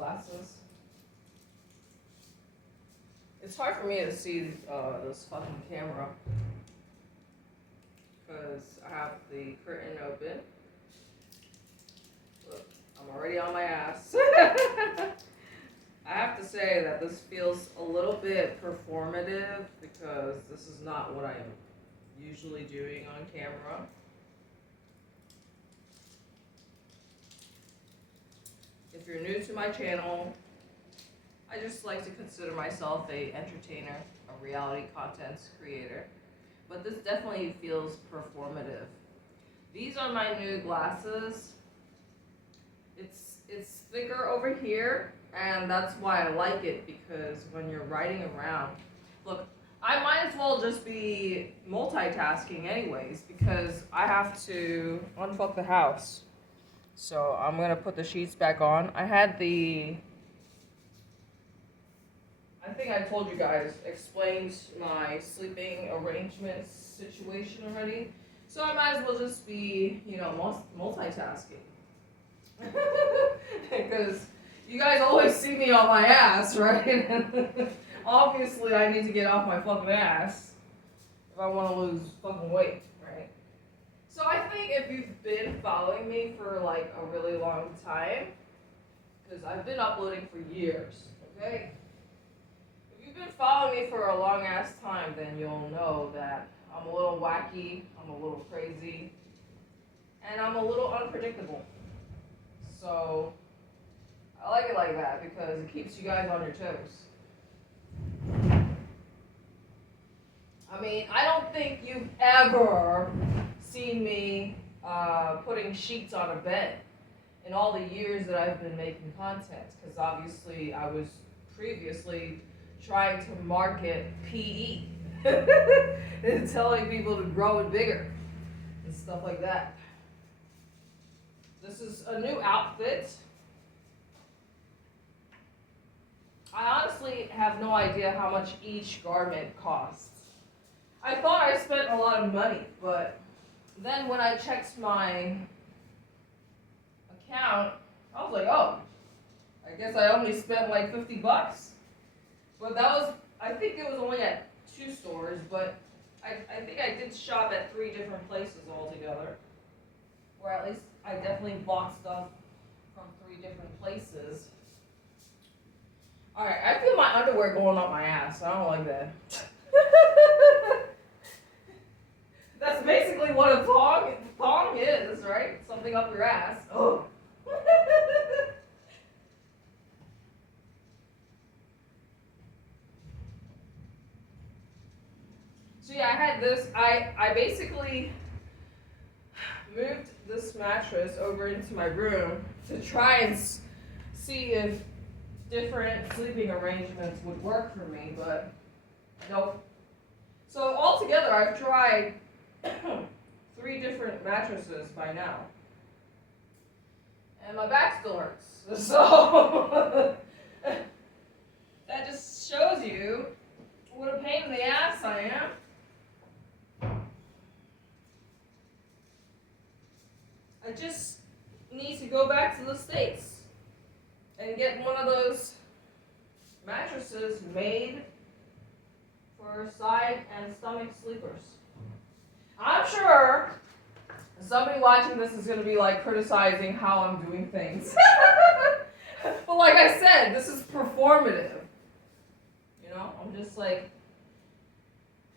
glasses. It's hard for me to see this fucking camera because I have the curtain open. Look, I'm already on my ass. I have to say that this feels a little bit performative because this is not what I'm usually doing on camera. If you're new to my channel, I just like to consider myself a entertainer, a reality content creator. But this definitely feels performative. These are my new glasses. It's thicker over here, and that's why I like it, because when you're riding around, look, I might as well just be multitasking anyways, because I have to unfuck the house. So I'm gonna put the sheets back on. I think I told you guys, explained my sleeping arrangement situation already. So I might as well just be, multitasking. Because you guys always see me on my ass, right? Obviously, I need to get off my fucking ass if I want to lose fucking weight, right? So I think if you've been following me for like a really long time, because I've been uploading for years, okay? If you've been following me for a long ass time, then you'll know that I'm a little wacky, I'm a little crazy, and I'm a little unpredictable. So I like it like that because it keeps you guys on your toes. I mean, I don't think you've ever seen me putting sheets on a bed in all the years that I've been making content, because obviously I was previously trying to market PE and telling people to grow it bigger and stuff like that. This is a new outfit. I honestly have no idea how much each garment costs. I thought I spent a lot of money, but then when I checked my account, I was like, oh, I guess I only spent like $50. But I think it was only at 2 stores, but I think I did shop at 3 different places altogether. Or at least I definitely bought stuff from 3 different places. Alright, I feel my underwear going up my ass. I don't like that. That's basically what a thong is, right? Something up your ass. Oh. So yeah, I had this. I basically moved this mattress over into my room to try and see if different sleeping arrangements would work for me, but nope. So altogether, I've tried 3 different mattresses by now, and my back still hurts. So that just shows you what a pain in the ass I am. I just need to go back to the States and get one of those mattresses made for side and stomach sleepers. I'm sure somebody watching this is going to be like criticizing how I'm doing things. But like I said, this is performative. I'm just like,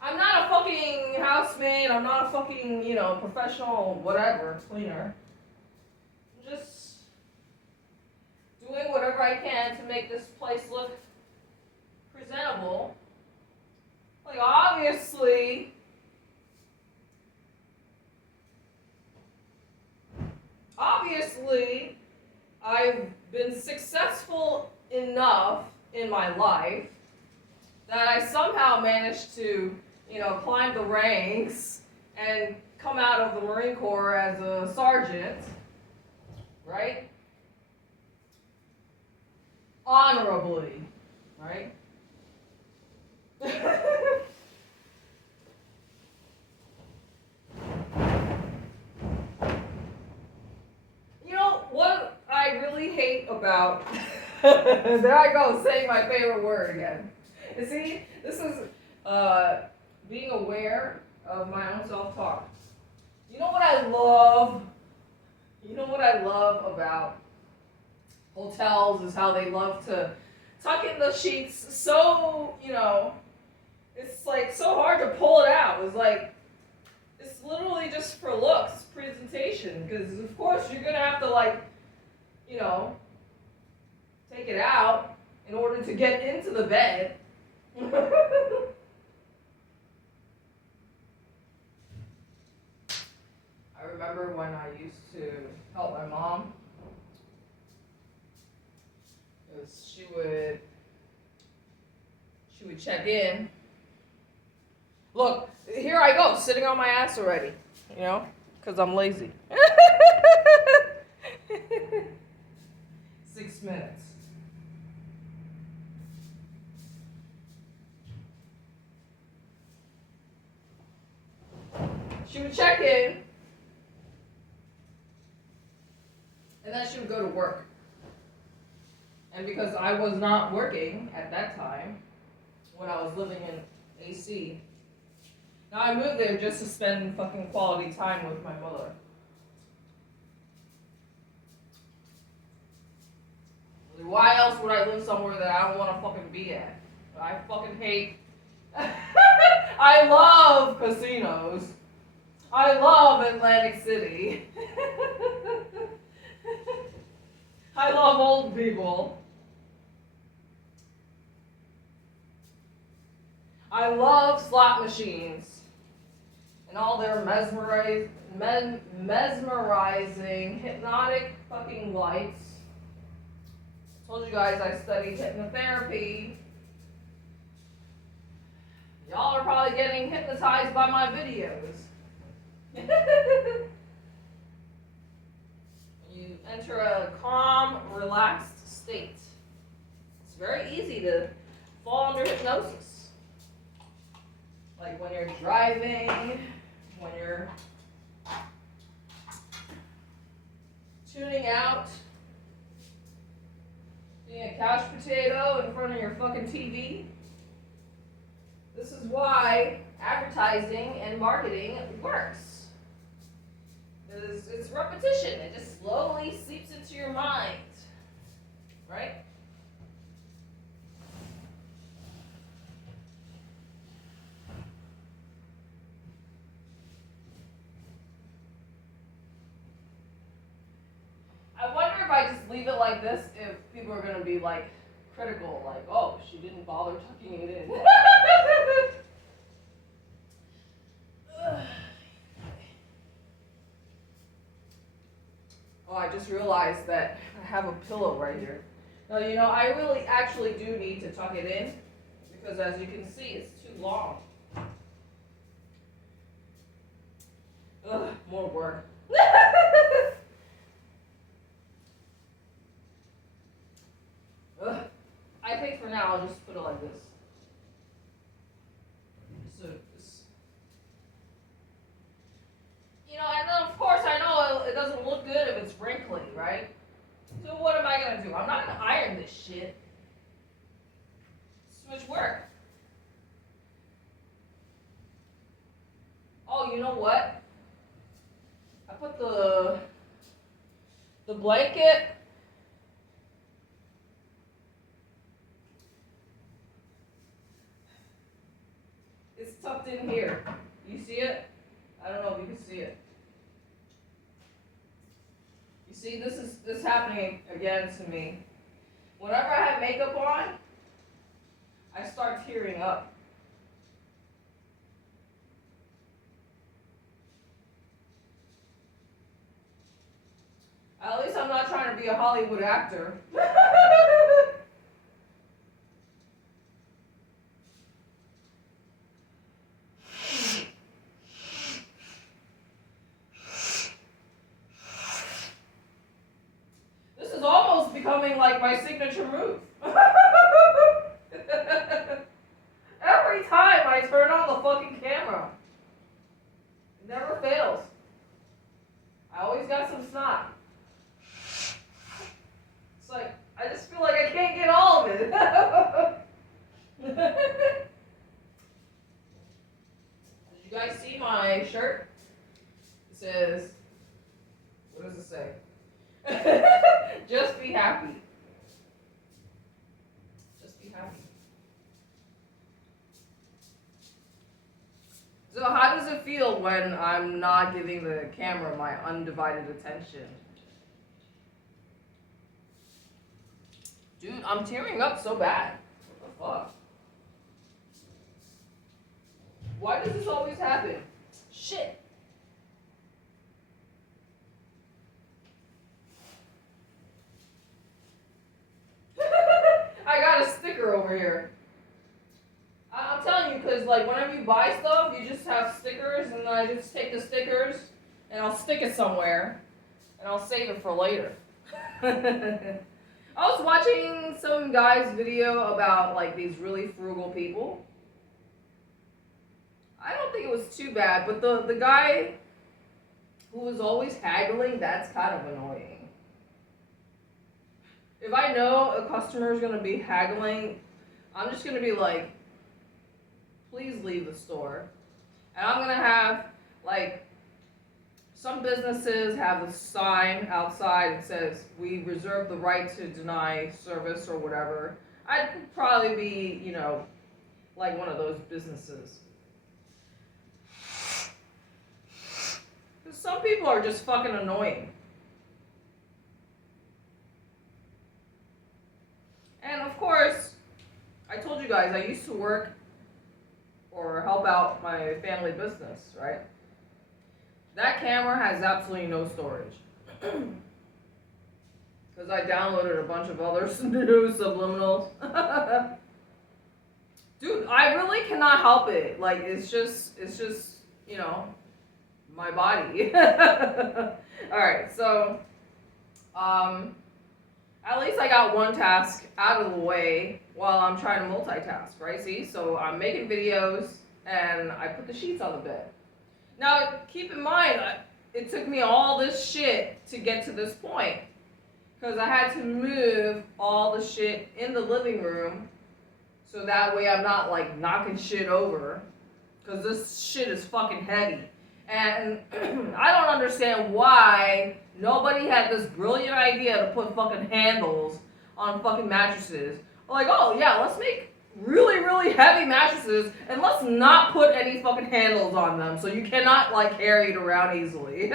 I'm not a fucking housemaid, I'm not a fucking, professional whatever, cleaner. I'm just doing whatever I can to make this place look presentable. Like, obviously, I've been successful enough in my life that I somehow managed to, climb the ranks and come out of the Marine Corps as a sergeant, right? Honorably, right? What I really hate about There I go, saying my favorite word again. You see, this is being aware of my own self-talk. You know what I love? You know what I love about hotels is how they love to tuck in the sheets so, it's like so hard to pull it out. It's like, it's literally just for looks, presentation, because of course you're gonna have to take it out in order to get into the bed. I remember when I used to help my mom, because she would check in. Look, here I go, sitting on my ass already, because I'm lazy. 6 minutes. She would check in, and then she would go to work. And because I was not working at that time, when I was living in AC, now I moved there just to spend fucking quality time with my mother. Why else would I live somewhere that I don't want to fucking be at? I fucking hate. I love casinos. I love Atlantic City. I love old people. I love slot machines and all their mesmerizing, hypnotic fucking lights. I told you guys I studied hypnotherapy. Y'all are probably getting hypnotized by my videos. You enter a calm, relaxed state. It's very easy to fall under hypnosis. Like when you're driving, when you're tuning out, being a couch potato in front of your fucking TV. This is why advertising and marketing works. It's repetition. It just slowly seeps into your mind. Right? I wonder if I just leave it like this, if people are going to be like critical, like, oh, she didn't bother tucking it in. Oh, I just realized that I have a pillow right here. Now, I really actually do need to tuck it in, because as you can see, it's too long. Ugh, more work. Ugh. I think for now I'll just put it like this. So, and then of course I know it doesn't look good if it's wrinkly, right? So what am I gonna do? I'm not gonna iron this shit. It's too much work. Oh, you know what? I put the blanket. It's tucked in here. You see it? I don't know if you can see it. You see, this is happening again to me. Whenever I have makeup on, I start tearing up. At least I'm not trying to be a Hollywood actor. This is almost becoming like my signature move. Every time I turn on the fucking camera, it never fails. I always got some snot. It's like, I just feel like I you guys see my shirt? It says, what does it say? Just be happy. Just be happy. So how does it feel when I'm not giving the camera my undivided attention? Dude, I'm tearing up so bad. What the fuck? Why does this always happen? Shit. I got a sticker over here. I'm telling you, because like whenever you buy stuff, you just have stickers, and I just take the stickers and I'll stick it somewhere, and I'll save it for later. I was watching some guy's video about like these really frugal people. I don't think it was too bad, but the guy who was always haggling, that's kind of annoying. If I know a customer is going to be haggling, I'm just going to be like, please leave the store. And I'm going to have, like, some businesses have a sign outside that says, we reserve the right to deny service or whatever. I'd probably be, you know, like one of those businesses. Because some people are just fucking annoying. And of course, I told you guys I used to work or help out my family business, right? That camera has absolutely no storage. Because I downloaded a bunch of other new subliminals. Dude, I really cannot help it. Like, it's just, you know, my body. Alright, so, at least I got one task out of the way while I'm trying to multitask, right? See, so I'm making videos and I put the sheets on the bed. Now, keep in mind, it took me all this shit to get to this point. Because I had to move all the shit in the living room so that way I'm not like knocking shit over. Because this shit is fucking heavy. And I don't understand why nobody had this brilliant idea to put fucking handles on fucking mattresses. Like, oh yeah, let's make really, really heavy mattresses and let's not put any fucking handles on them so you cannot like carry it around easily.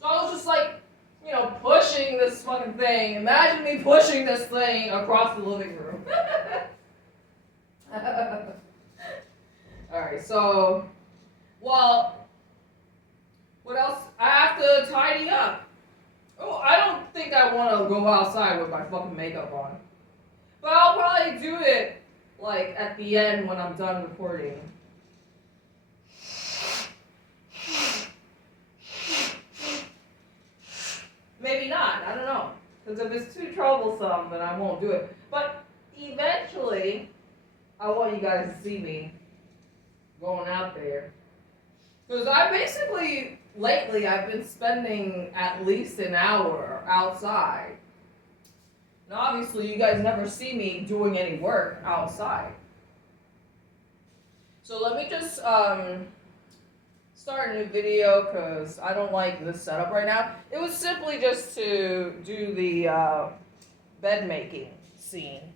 So I was just like, you know, pushing this fucking thing. Imagine me pushing this thing across the living room. Alright, so, well, what else? I have to tidy up. Oh, I don't think I want to go outside with my fucking makeup on. But I'll probably do it, like, at the end when I'm done recording. Maybe not, I don't know. Because if it's too troublesome, then I won't do it. But eventually, I want you guys to see me going out there. Because I basically, lately, I've been spending at least an hour outside. Now, obviously, you guys never see me doing any work outside. So let me just start a new video because I don't like this setup right now. It was simply just to do the bed making scene.